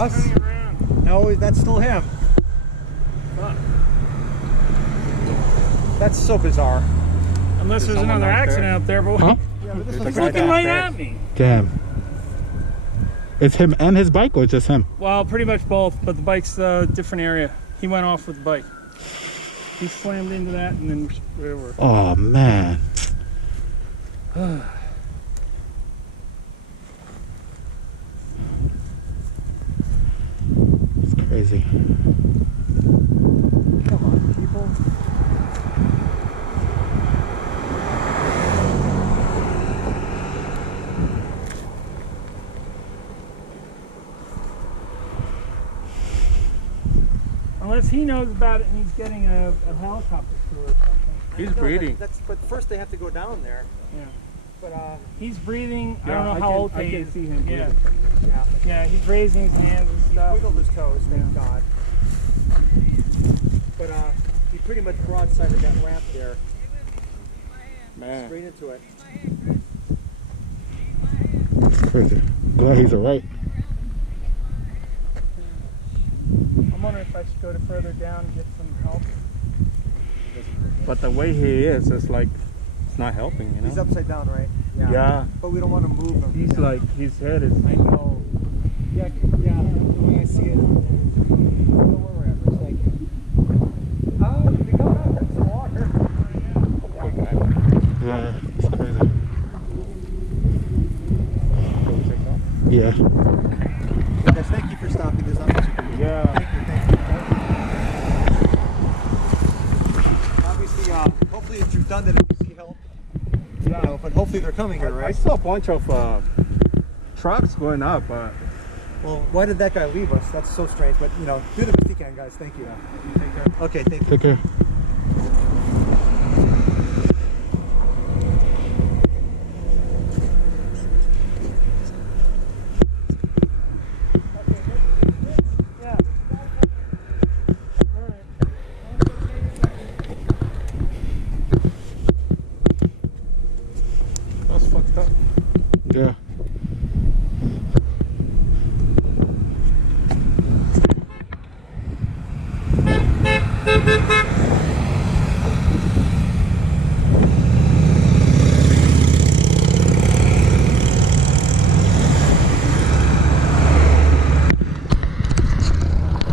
us? No, that's still him. Fuck. That's so bizarre. Unless there's someone another out there? accident up there, but Huh? Yeah, but this There's one's a guy looking down right there. at me. Damn. It's him and his bike, or just him? Well, pretty much both, but the bike's a different area. He went off with the bike. He slammed into that and then where we're. Oh man. It's crazy. Come on, people. Unless he knows about it and he's getting a helicopter crew or something. He's breathing. But first they have to go down there. Yeah. But He's breathing. I Yeah, don't know I how can- old I he can is. see him Yeah. breathing from here. yeah, Yeah, he's raising his hands and he stuff. wiggled his toes, thank Yeah. God. But he pretty much broadsided that ramp there, Man. straight into it. It's crazy. Glad he's alright. I'm wondering if I should go to further down and get some help. But the way he is, it's like, it's not helping, you know? He's upside down, right? Yeah. But we don't want to move him. He's like, his head is. I know. Yeah, the way I see it. I know where we're at for a second. We got out. There's some water. Yeah, it's crazy. Yeah. Guys, thank you for stopping. There's not much you can do. Yeah. Thank you. Obviously, hopefully if you've done that, if you see help. You know, but hopefully they're coming here, I right? saw a bunch of trucks going up. Well, why did that guy leave us? That's so strange. But, you know, do the best you can, guys. Thank you. Take care. Okay, thank you. Take care. Yeah. All right. That's fucked up. Yeah.